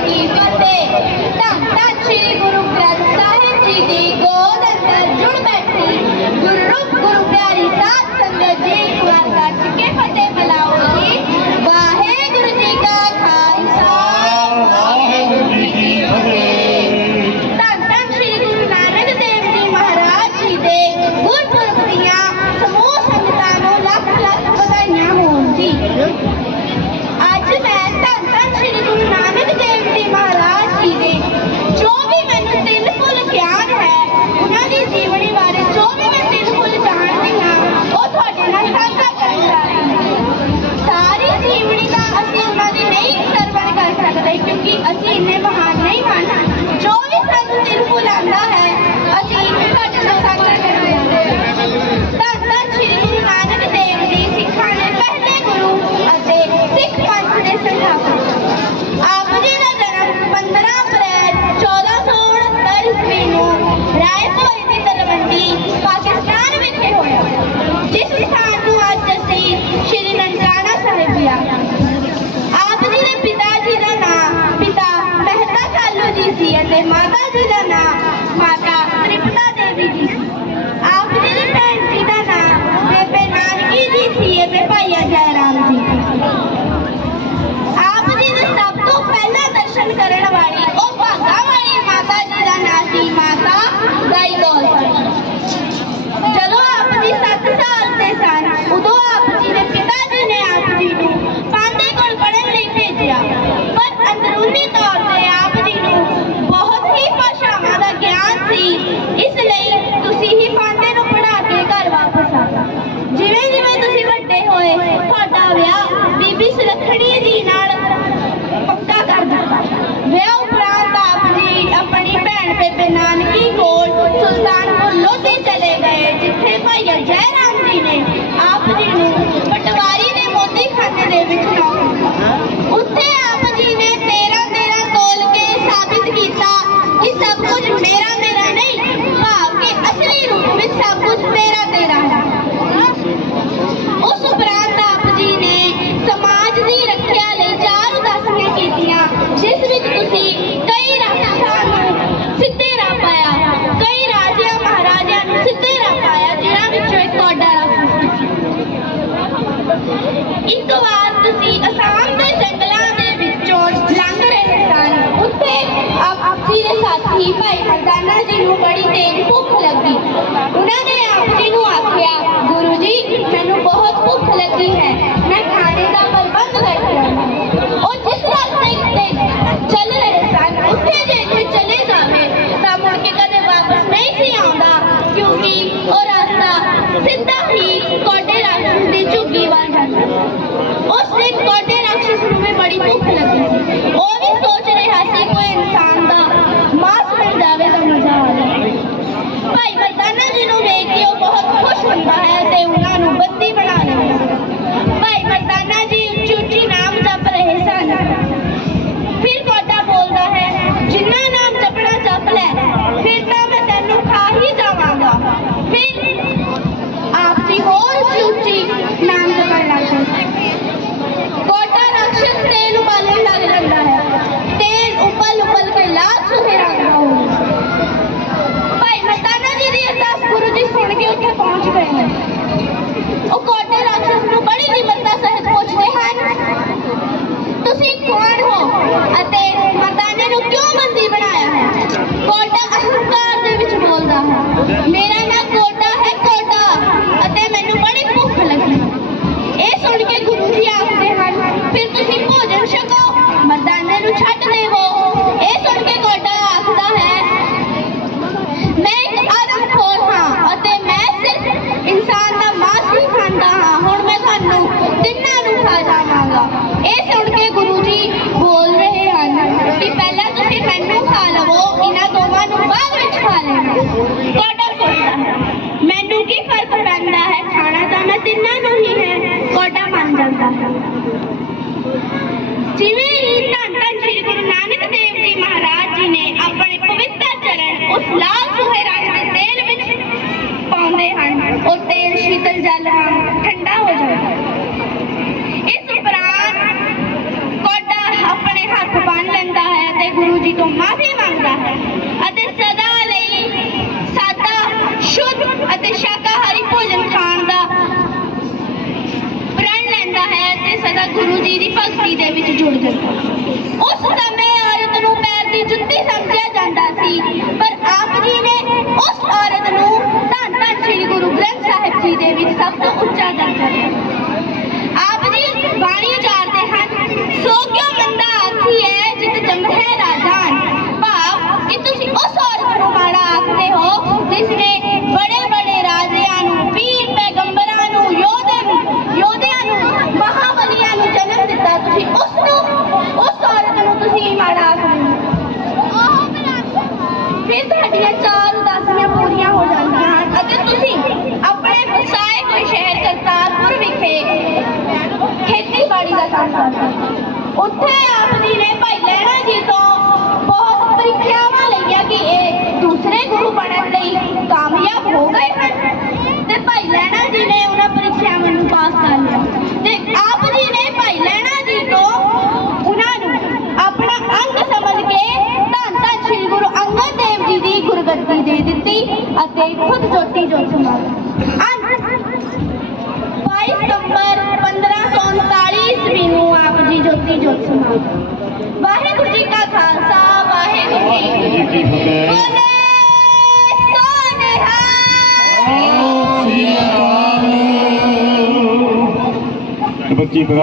ਕੀ ਫਤਿਹ। ਧੰਨ ਧੰਨ ਸ੍ਰੀ ਗੁਰੂ ਗ੍ਰੰਥ ਸਾਹਿਬ ਜੀ ਦੀ ਗੋਦ ਅੰਦਰ ਜੁੜ ਬੈਠੀ ਗੁਰੂ ਰੂਪ ਗੁਰੂ ਪਿਆਰੀ ਸਾਧ ਸੰਗਤ ਜੀ ਇੱਕ ਵਾਰ ਗੱਜ ਕੇ Padre Lana. ಬಡಿಯಿರಿ ನಾಡ ਤੁਸੀਂ ਅਸਾਮ ਦੇ ਜੰਗਲਾਂ ਦੇ ਵਿੱਚੋਂ ਲੰਘ ਰਹੇ ਸਨ। ਉੱਥੇ ਆਪ ਜੀ ਦੇ ਸਾਥੀ ਭਾਈ ਹਰਦਾਨਾ ਜੀ ਨੂੰ ਬੜੀ ਤੇਜ਼ ਭੁੱਖ ਲੱਗੀ। ਉਹਨਾਂ ਨੇ ਆਪ ਜੀ ਨੂੰ ਆਖਿਆ, ਗੁਰੂ ਜੀ, ਮੈਨੂੰ ਬਹੁਤ ਭੁੱਖ ਲੱਗੀ ਹੈ। ਮੈਂ ਖਾਣੇ ਦਾ ਪ੍ਰਬੰਧ ਕਰਦਾ ਹਾਂ। ਉਹ ਜਿਸ ਰਸਤੇ ਤੇ ਚੱਲ ਰਹੇ ਸਨ, ਉੱਥੇ ਜੇ ਇੱਥੇ ਚਲੇ ਜਾਵੇ, ਤਾਂ ਮੁੜ ਕੇ ਕਦੇ ਵਾਪਸ ਨਹੀਂ ਸੀ ਆਉਂਦਾ, ਕਿਉਂਕਿ ਉਹ ਰਸਤਾ ਸਿੱਧਾ ਹੀ ਕੋਟੇ ਤੇ ਝੁੱਗੀ ਵੱਲ ਜਾਂਦਾ ਉਸ ਦਿਨ ਤੁਹਾਡੇ ਰਾਖਸ਼ ਨੂੰ ਬੜੀ ਭੁੱਖ ਲੱਗੀ। ਸੀ ਤਿੰਨਾਂ ਨੂੰ ਹੀ ਹੈ ਕੋਡਾ ਮੰਨ ਜਾਂਦਾ ਜਿਵੇਂ ਹੀ ਧੰਨ ਧੰਨ ਸ੍ਰੀ ਗੁਰੂ ਨਾਨਕ ਦੇਵ ਜੀ ਮਹਾਰਾਜ ਜੀ ਨੇ ਆਪਣੇ ਪਵਿੱਤਰ ਚਰਨ ਉਸ ਲਾਲ ਸੁਹੇ ਰੰਗ ਦੇ ਤੇਲ ਵਿੱਚ ਪਾਉਂਦੇ ਹਨ, ਉਹ ਤੇਲ ਸ਼ੀਤਲ ਜਲ ਵਾਂਗ ਠੰਡਾ ਹੋ ਜਾਂਦਾ ਹੈ। ਇਸ ਉਪਰੰਤ ਕੋਡਾ ਆਪਣੇ ਹੱਥ ਬੰਨ ਲੈਂਦਾ ਹੈ ਤੇ ਗੁਰੂ ਜੀ ਤੋਂ ਮਾਫੀ ਮੰਗਦਾ ਹੈ ਅਤੇ ਸਦਾ ਲਈ ਸਾਦਾ, ਸ਼ੁੱਧ ਅਤੇ ਸ਼ਾਕਾਹਾਰੀ ਭੋਜਨ ਗੁਰੂ ਜੀ ਦੀ ਭਗਤੀ ਦੇ ਵਿੱਚ ਹੋ ਗਏ। ਹਨ ਤੇ ਭਾਈ ਲੈਣਾ ਜੀ ਨੇ ਉਹਨਾਂ ਪ੍ਰੀਖਿਆਵਾਂ ਨੂੰ ਪਾਸ ਕਰ ਲਿਆ। ਤੇ ਆਪ ਜੀ ਨੇ ਭਾਈ ਲੈਣਾ ਜੀ ਤੋਂ ਉਹਨਾਂ ਨੂੰ ਆਪਣਾ ਅੰਗ ਸਮਝ ਕੇ ਧੰਨ ਧੰਨ ਸ੍ਰੀ ਗੁਰੂ ਅੰਗਦ ਦੇਵ ਜੀ ਦੀ ਗੁਰਗੱਦੀ ਦੇ ਦਿੱਤੀ ਅਤੇ ਖੁਦ ਜੋਤੀ ਜੋਤ ਸੰਭਾਲੀ। ਅੰਤ 22 ਸਤੰਬਰ 1539 ਈਸਵੀ ਨੂੰ ਆਪ ਜੀ ਜੋਤੀ ਜੋਤ ਸੰਭਾਲੀ। வச்சு இப்போ